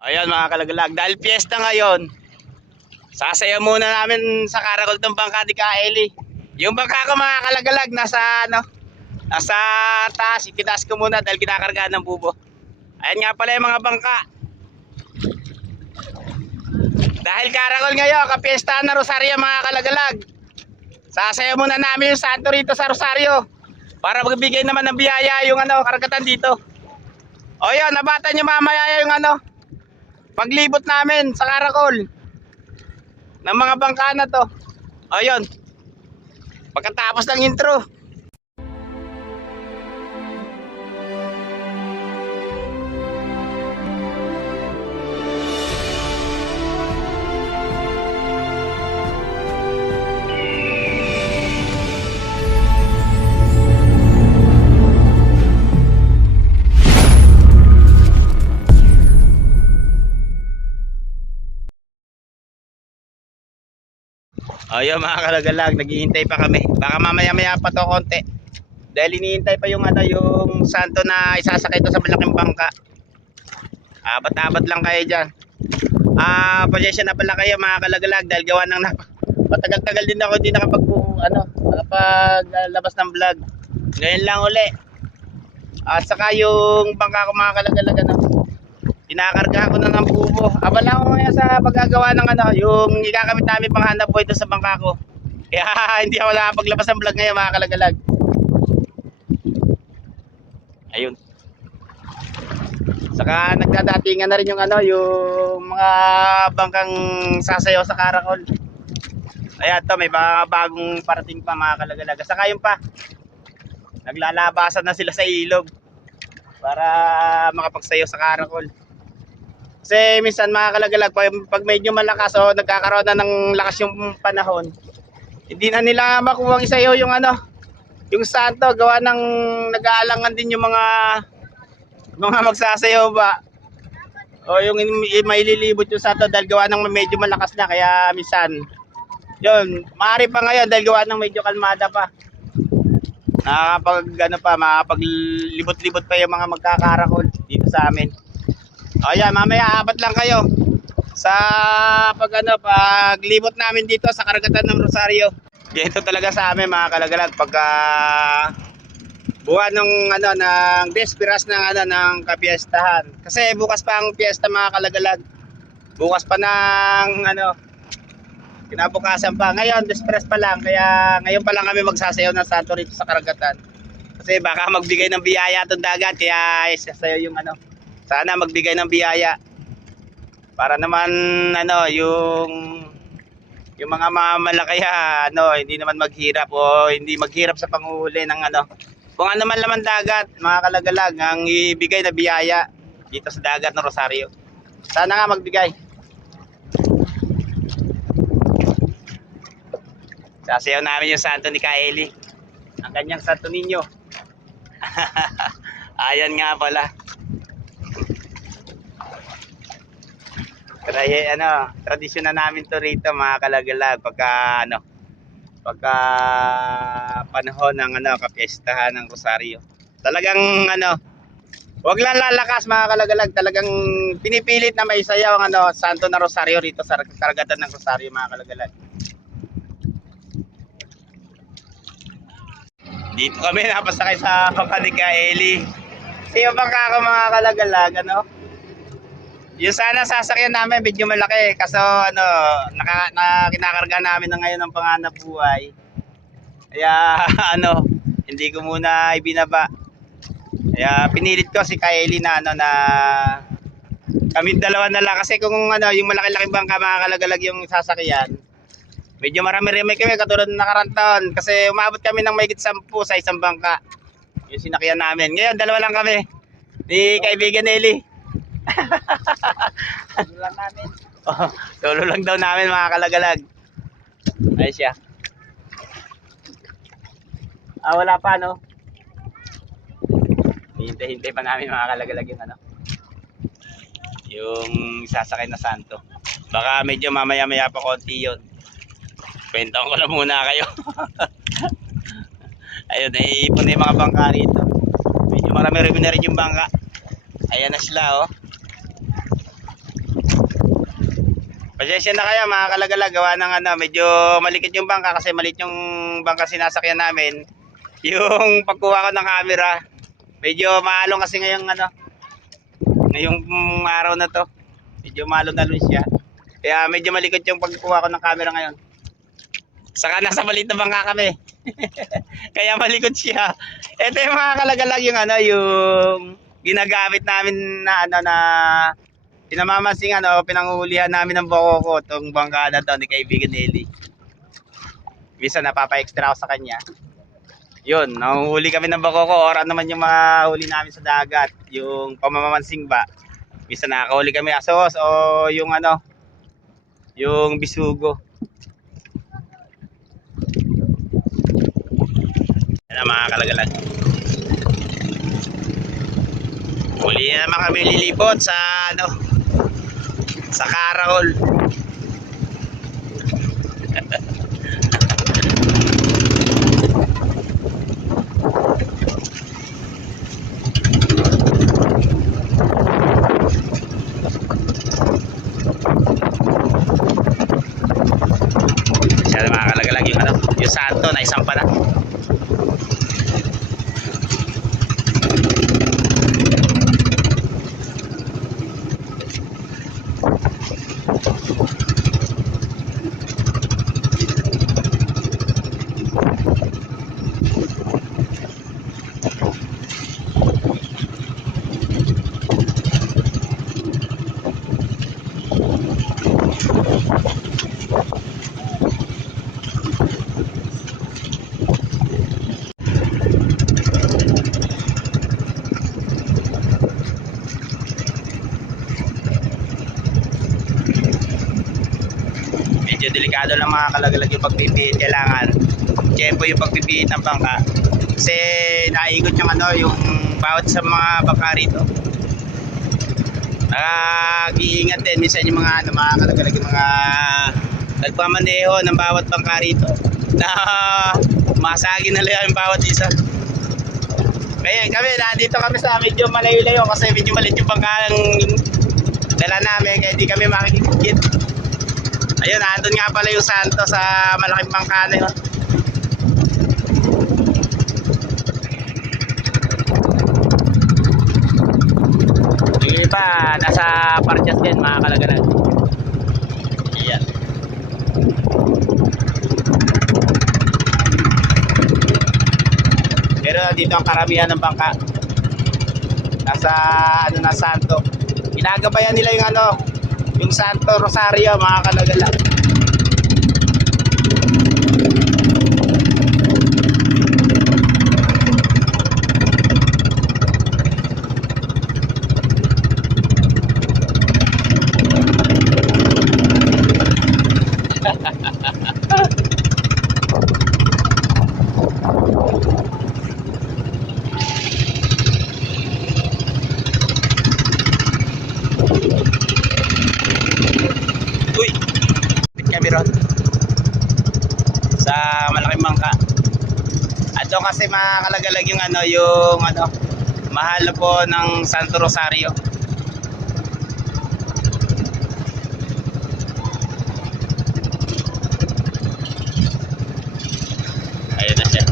Ayun mga kalagalag, dahil piyesta ngayon, sasaya muna namin sa karakol ng bangka ni Kaeli. Yung bangka ko mga kalagalag, nasa taas, itinaas ko muna dahil kinakargaan ng bubo. Ayan nga pala yung mga bangka. Dahil karakol ngayon, kapiesta na Rosario mga kalagalag. Sasaya muna namin yung santo rito sa Rosario para magbigay naman ng biyaya yung karagatan dito. O yun, nabatan nyo mamaya yung paglibot namin sa karakol ng mga bangka na to. O yun, pagkatapos ng intro. Ayun mga kalagalag, naghihintay pa kami. Baka mamaya-maya pa to konti. Dahil hinihintay pa yung yung santo na isasakay to sa malaking bangka. Abat-abat lang kayo diyan. Pasensya na pala kayo mga kalagalag dahil gawa ng matagal-tagal din ako hindi nakapaglabas ng vlog. Ngayon lang uli. At saka yung bangka ko mga kalagalag inakarga ko na ng bubo. Abala ko ngayon sa paggagawa ng yung ikakamit namin panghanap buhay doon sa bangka ko. Kaya hindi ako nakapaglabas ng vlog ngayon mga kalagalag. Ayun. Saka nagdadatingan na rin yung yung mga bangkang sasayaw sa karakol. Ayan to, may bagong parating pa mga kalagalag. Saka yun pa, naglalabasan na sila sa ilog para makapagsayaw sa karakol. Kasi minsan mga kalagalag, pag medyo malakas o nagkakaroon na ng lakas yung panahon, hindi na nila makuha ang isayaw yung yung santo. Gawa ng nag-aalangan din yung mga magsasayaw ba o yung maililibot yung santo dahil gawa ng medyo malakas na. Kaya minsan yun, maaari pa ngayon dahil gawa ng medyo kalmada pa, makapaglibot-libot pa yung mga magkakarakol dito sa amin. O yan, mamaya apat lang kayo sa paglibot namin dito sa karagatan ng Rosario. Ganito talaga sa amin mga kalagalag pagka buwan ng Despiras ng kapiestahan. Kasi bukas pa ang piyesta mga kalagalag. Bukas pa ng kinabukasan pa. Ngayon Despiras pa lang, kaya ngayon pa lang kami magsasayaw ng santo rito sa karagatan. Kasi baka magbigay ng biyaya itong dagat, kaya isasayaw yung sana magbigay ng biyaya para naman yung mga mamalakaya hindi naman maghirap o hindi maghirap sa panguhuli ng kung ano man laman dagat mga kalagalag ang ibigay na biyaya dito sa dagat ng Rosario. Sana nga magbigay. Sasayaw namin yung santo ni Kaeli, ang kanyang santo ninyo. Ayan nga pala. Kaya tradisyon na namin to rito mga kalagalag pagka panahon ng kapiestahan ng Rosario. Talagang wag lang lalakas mga kalagalag, talagang pinipilit na may sayaw ang santo na Rosario rito sa karagatan ng Rosario mga kalagalag. Dito kami napasakay sa bangka ni Kaeli. Kasi yung bangka ko mga kalagalag yung sana sasakyan namin medyo malaki, kaso kinakarga namin na ngayon ng panghanap buhay. Kaya hindi ko muna ibinaba. Kaya pinilit ko si Kaeli na kami dalawa na lang, kasi kung yung malaki-laking bangka mga kalagalag yung sasakyan, medyo marami-rami kami katulad ng nakarang taon, kasi umabot kami ng mahigit 10 sa isang bangka yung sinakyan namin. Ngayon dalawa lang kami ni kaibigan Eli. Tulo lang namin. Tulo lang daw namin mga kalagalag. Ay siya. Wala pa hintay pa namin mga kalagalag yung sasakay na santo. Baka medyo mamaya-maya pa konti yun. Kwentahan ko lang muna kayo. Ayun, naiipon na yung mga bangka rito. Medyo marami-rami na rin yung bangka. Ayan na sila Pasensya na kaya mga kalagala, gawa ng ano, medyo malikit yung bangka kasi maliit yung bangka sinasakyan namin. Yung pagkuha ko ng camera, medyo maalong kasi ngayong araw na to. Medyo maalon-alon siya. Kaya medyo malikot yung pagkuha ko ng camera ngayon. Saka nasa maliit na bangka kami. Kaya malikot siya. Ito yung mga kalagalag yung yung ginagamit namin na pinamamansing pinanguhulihan namin ng bokoko itong bangka na to ni kaibigan Eli. Minsan napapa-extra ako sa kanya. Yun, nanguhuli kami ng bokoko or ano naman yung mahuli namin sa dagat, yung pamamamansing ba. Minsan nakakahuli kami asos o yung yung bisugo. Yan mga kalagalag. Huli na naman kami lilipot sa sa Caracol. Siya mga kalagalag yung santo na isang pa na. Medyo delikado lang mga kalagalag yung pagpipihit. Kailangan tiyempo yung pagpipihit ng bangka kasi naiikot yung bawat sa mga bangka rito. Nag-iingat din minsan yung mga kalagalag yung mga nagpamaneho ng bawat bangka rito na masagin na lang yung bawat isa. Kaya kami nandito kami sa medyo malayo-layo kasi medyo maliit yung bangka dala namin kaya di kami makikikit. Ayun, andun nga pala yung santo sa malaking bangka na yun. Yung iba, nasa parchas din mga kalagalan. Ayan. Pero dito ang karamihan ng bangka. Nasa na santo. Ginagabayan nila yung Santo Rosario mga kalagala. Sa malaking bangka. Ato kasi makakalagalag yung mahal po ng Santo Rosario. Ayun na siya.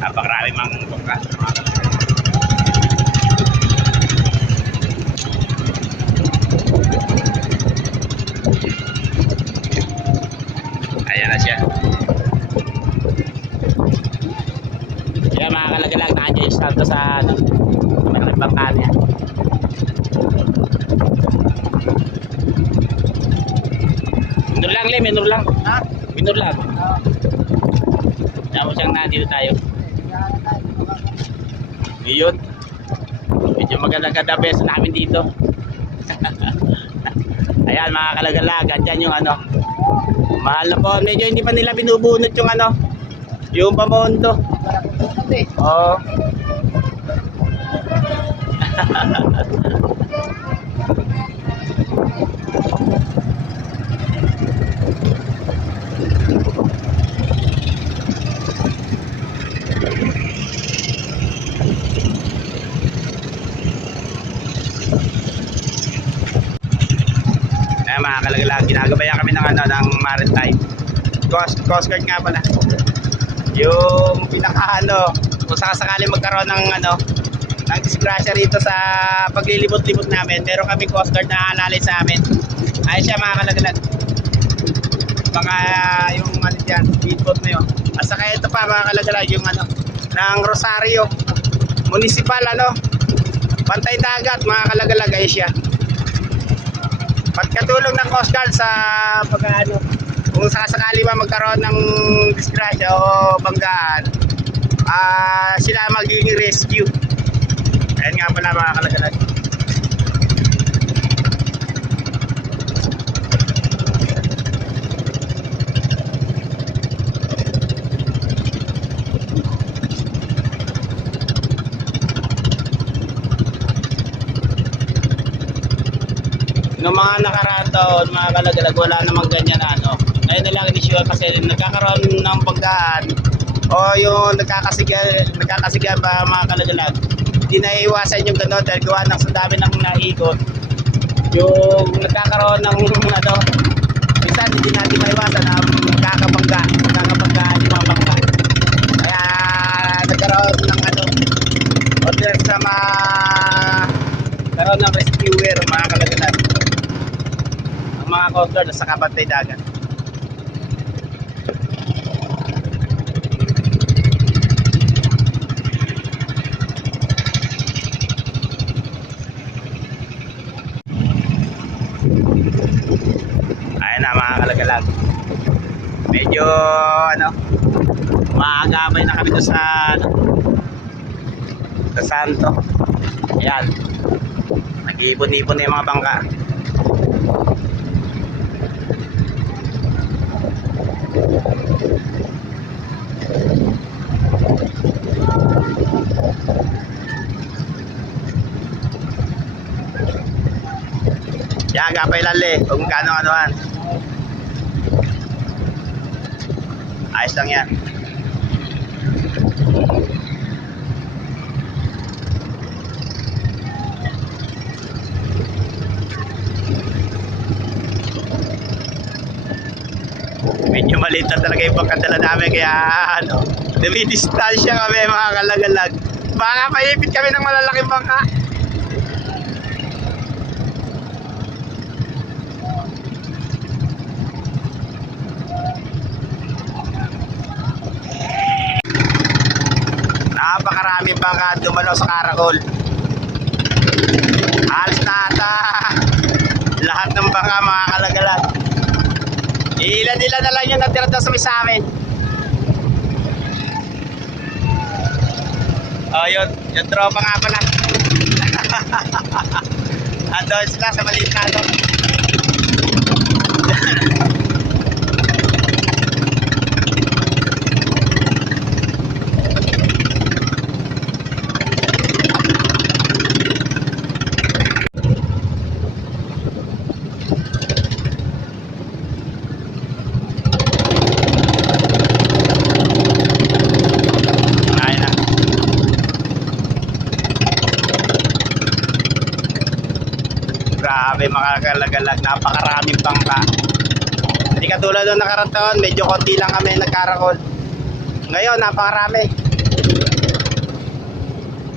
Napakarami mang bangka. Ayan na siya. Kaya makakalagalag na yung santo sa malaking bangka niya. Minor lang, minor lang. Ha? Minor lang. Tapos siyang nandito tayo. Ngayon, medyo maganda-ganda beso namin dito. Ayan mga kalagalag, dyan yung ano. Mahal na po, medyo hindi pa nila binubunot yung ano, yung pamondo. Oo. Ayan mga kalagalag, ginagabayan kami ng ano, ng maritime. Coast Guard nga pala. Yung pinaka ano, kung sakasakali magkaroon ng ano, ng disgrasya rito sa paglilibot-libot namin, meron kami Coast Guard na alalay sa amin. Ayun siya mga kalagalag. Baka yung ano dyan, speedboat na yun. At saka ito pa mga kalagalag, yung ano, ng Rosario Municipal ano, Pantay Dagat mga kalagalag, ayun siya. Pagkatulong ng Coast Guard sa pag ano, kung sakasakali ba magkaroon ng disgrasya o banggaan, sila magiging rescue. Ayan nga pala mga kalagalag. Noong mga nakaraan taon, mga kalagalag, wala namang ganyan na ano. Ngayon na lang issue kasi nagkakaroon ng banggaan o yung nagkakasigan ba mga kalagalag. Hindi naiiwasan yung gano'n dahil gawa ng sa dami ng naikot. Yung nagkakaroon ng ano, minsan hindi natin maiwasan na magkakabanggaan yung mga bangga. Kaya nagkaroon ng ano, order sa karoon ng rescuer mga kalagalag. Mga Coast Guard sa Pantay Dagat. Ayan na mga kalagalag. Medyo ano, maagabay na kami doon sa ano, sa Santo. Ayan. Nag-iipon-ipon na yung mga bangka. Yan, gapay lali. Kung kano anuhan. Ayos lang yan. Medyo maliit na talaga yung pagkadala namin kaya ano, dumidistansya kami mga kalagalag. Baka maipit kami ng malalaking bangka. Napakarami bangka dumalo sa Karakol. Halos na ata lahat ng bangka mga kalagalag. Ilan-ilan na lang yung natira daw sa amin. Oh, yung tropa nga pala. Andun sila sa maliit na ito. Grabe mga kalagalag, napakaraming bangka. Hindi katulad ng nakarang taon, medyo konti lang kami nagkarakol. Ngayon, napakarami.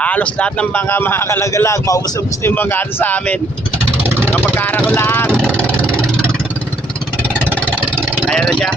Halos lahat ng bangka mga kalagalag, maubos-ubos yung bangka sa amin. Kapag karakol lang. Ayan na siya.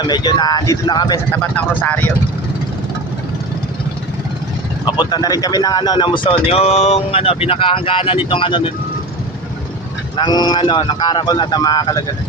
Ayun, medyo na dito na kami sa tapat ng Rosario. Papunta na rin kami ng ng Muson, yung pinakahangganan nitong ng Karakol na mga kalagalan.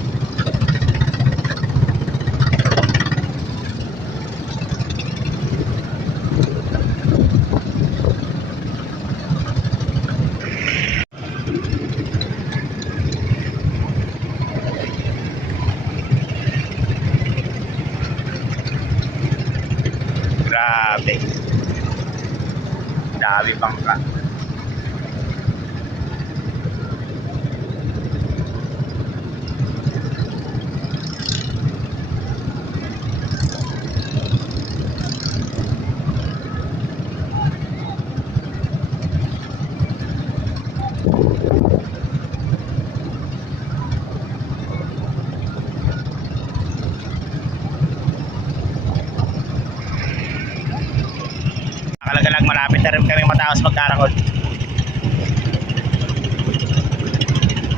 Grabe. Dami bangka. Kalagalag, malapit na rin kami matapos magkarakol.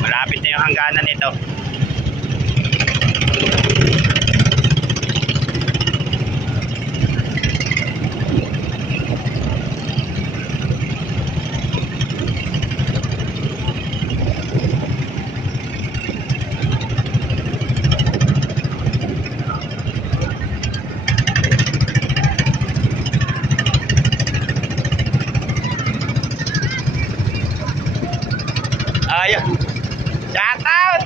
Malapit na yung hangganan nito. Ayun. Shout out!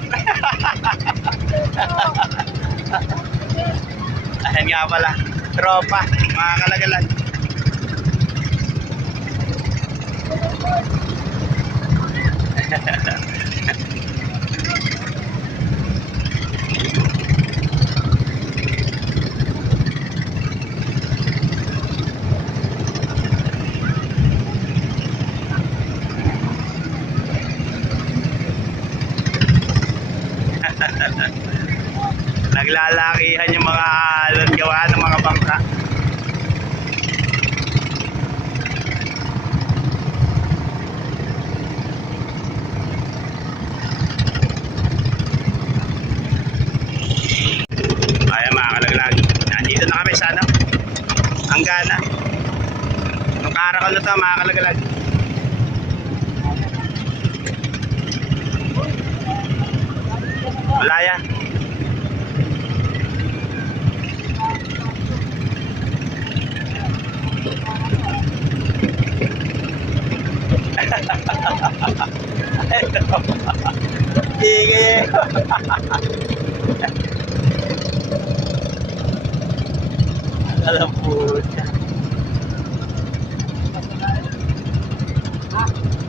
Ayan nga pala. Tropa. Mga kalagalan. Naglalakihan yung mga gawa ng mga bangka. Ayan mga kalaglag, nandito na kami sa hangganan ng Karakol na ito mga kalaglag. Malaya. Sige. Alam po siya.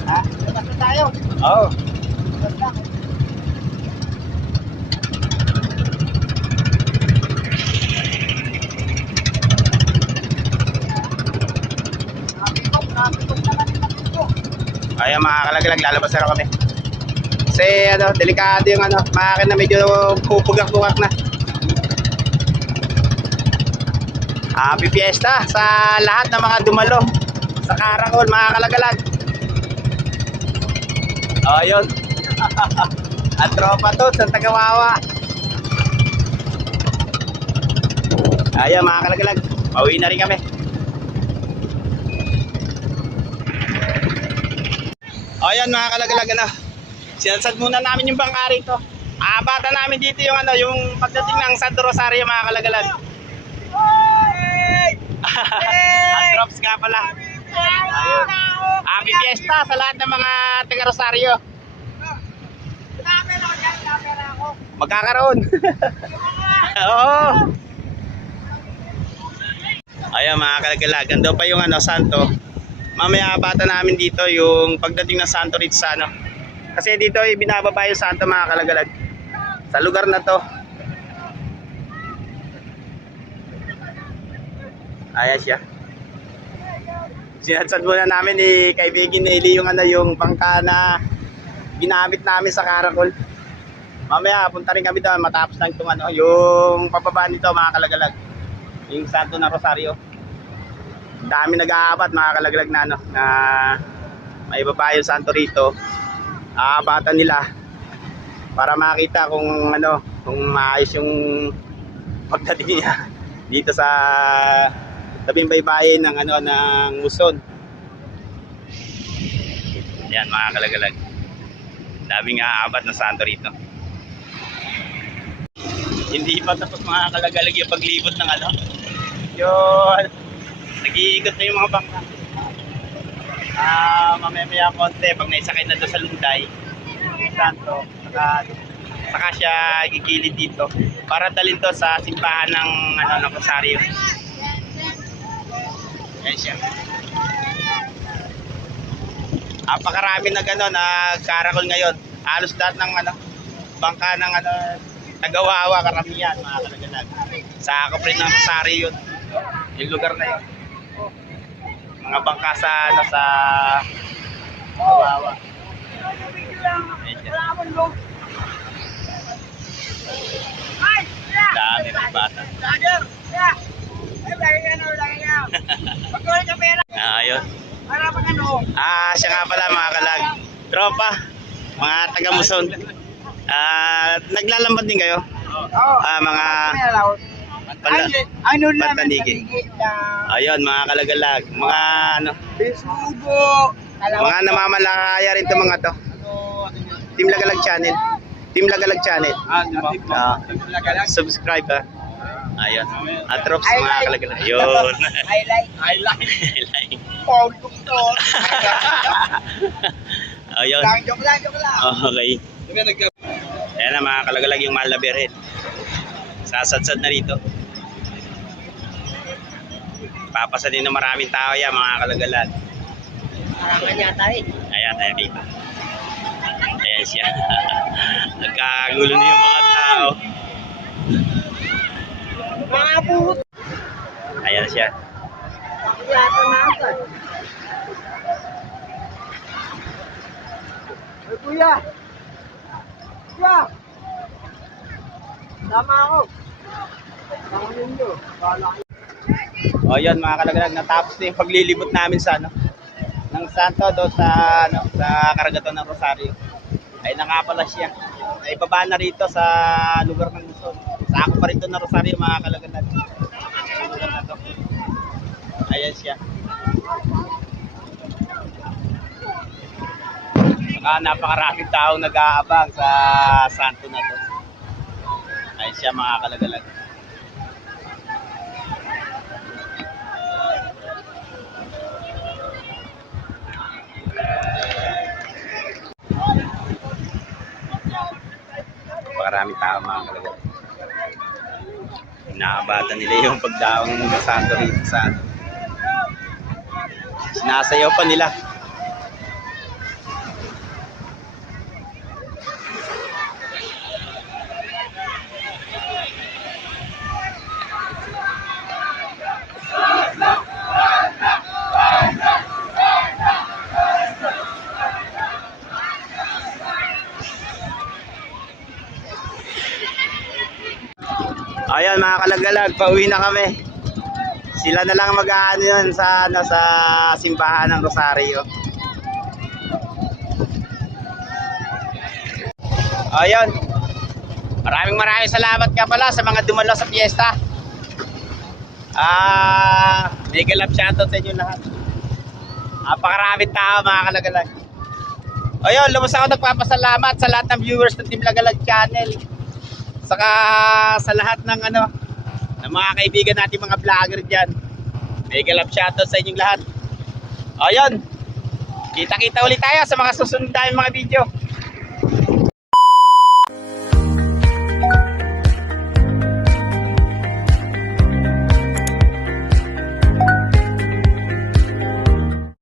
Ha? Labas tayo. Oo. Ayan mga kalaglag, lalabas na kami. Kasi delikado yung maakin na medyo pupugak-pugak na. Happy Fiesta sa lahat ng mga dumalo sa Karakol mga kalagalag. Ayun. At tropa to sa Tagawawa. Ayan mga kalagalag, pauwi na rin kami. Ayan mga kalagalag, sinadsad muna namin yung bangka rito. Abata namin dito yung yung pagdating ng Santo Rosario mga kalagalag. At drops nga pala. Ayun. Happy Fiesta sa lahat ng mga taga Rosario. Magkakaroon. Oo. Ayan mga kalagalag, ando pa yung Santo. Mamaya bata namin dito yung pagdating ng Santo rito sa kasi dito ay binababa yung Santo mga kalagalag sa lugar na to. Ayan siya. Sinadsad muna namin ni kaibigan ni Eli yung bangka na ginamit namin sa Karakol. Mamaya punta rin kami doon matapos ng itong yung pababa nito mga kalagalag, yung Santo na Rosario. Dami nag-aabat mga kalaglag na na may baba yung Santo rito. Aabatan nila para makita kung kung maayos yung pagdating niya dito sa tabing baybayin ng ng Luzon. Yan mga kalagalag. Daming aabat na santo rito. Hindi pa tapos mga kalagalag yung paglibot ng yung nag-iikot na yung mga bangka. Mamaya konti pag naisakay na doon sa Lunday santo, saka siya gigilid dito para dalhin to sa simbahan ng ng Rosario. Yan siya. Napakarami na nagkarakol ngayon. Halos lahat ng bangka ng Tagawawa karamihan mga kalagalag. Sakop rin ng Rosario yun. Yung lugar na yun. Mga bangka sa sa Tagawawa. Dami ng bata. Ayun. Siya nga pala mga kalag. Tropa, mga taga Luzon. Naglalambat din kayo? Mga pantanigi. Ayun mga kalagalag. Mga mga namamalakaya rin to mga to. Team Lagalag Channel. Team Lagalag Channel. Subscribe Ayun. Atrops mga kalagalag. Ayun. Highlight. Ayun. Joke lang. Okay. Ayan na mga kalagalag yung mahal na berhen. Sasadsad na rito. Papasa din ng maraming tao yan mga kalagalag. Maraming yata Ayan tayo dito. Ayan siya. Nagkagulo na yung mga tao. mga puhut. Ayan siya. Yata na agad. Ay, kuya! Kuya! Tama ako. Tama ninyo. Bala kayo. O yun mga kalagalag, natapos na yung paglilibot namin sa ng santo doon sa sa karagatan ng Rosario. Ay nakapala siya. Ay baba na rito sa lugar ng Luzon. Sa ako pa rin doon ng Rosario mga kalagalag. Ayan siya. Napakaraming tao nag-aabang sa santo na to. Ayan siya mga kalagalag. Napakaraming tao mga kalagalag. Inaabatan nila yung pagdaong ng santo rito sa sinasayaw pa nila. Ayan mga kalagalag, pauwi na kami. Sila na lang mag-aano yun sa simbahan ng Rosario. Ayan. Maraming salamat ka pala sa mga dumalo sa piyesta. Mega love shoutout sa inyo lahat. Napakaraming tao mga kalagalag. Ayun, lumos ako nagpapasalamat sa lahat ng viewers ng Team Lagalag Channel. Saka sa lahat ng ng mga kaibigan natin mga vlogger dyan. Mega love shoutout sa inyong lahat. Ayun. Kita-kita ulit tayo sa mga susunod tayong mga video.